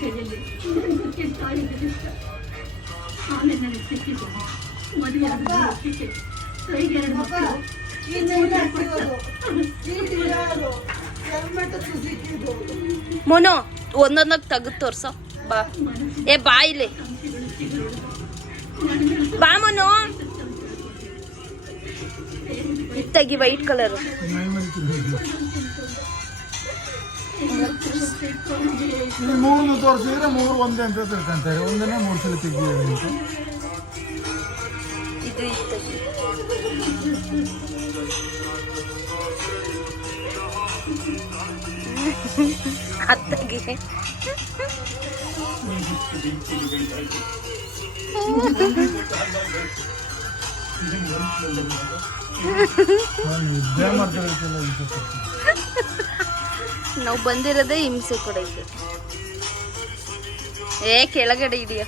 ಕೈಯಲ್ಲಿ ನನಗೆ ತಾಯಿಗೆ ಆಮೇಲೆ ನನಗೆ ಸಿಕ್ಕಿದ್ದು ಮದುವೆ ಆದ ಕೈಗೆ 2 ಮಕ್ಕಳು. ಮೋನು ಒಂದೊಂದಾಗ ತೆಗೆದು ತೋರ್ಸೋ ಬಾ. ಏ ಬಾ ಇಲ್ಲಿ ಬಾ ಮೋನು. ತೆಗಿ ವೈಟ್ ಕಲರ್. ಮೂರನ್ನು ತೋರಿಸಿದ್ರೆ 3 ಒಂದೇ ಅಂತ ತಿಳ್ಕೊಂತಾರೆ. ಒಂದನ್ನೇ 3 ಸಲ ತೆಗಿಯೋದು ಅಂತ. ಇದು ಅತ್ತಗೆ ನಾವು ಬಂದಿರೋದೇ ಹಿಂಸೆ ಕೊಡೈತೆ. ಕೆಳಗಡೆ ಇದೆಯಾ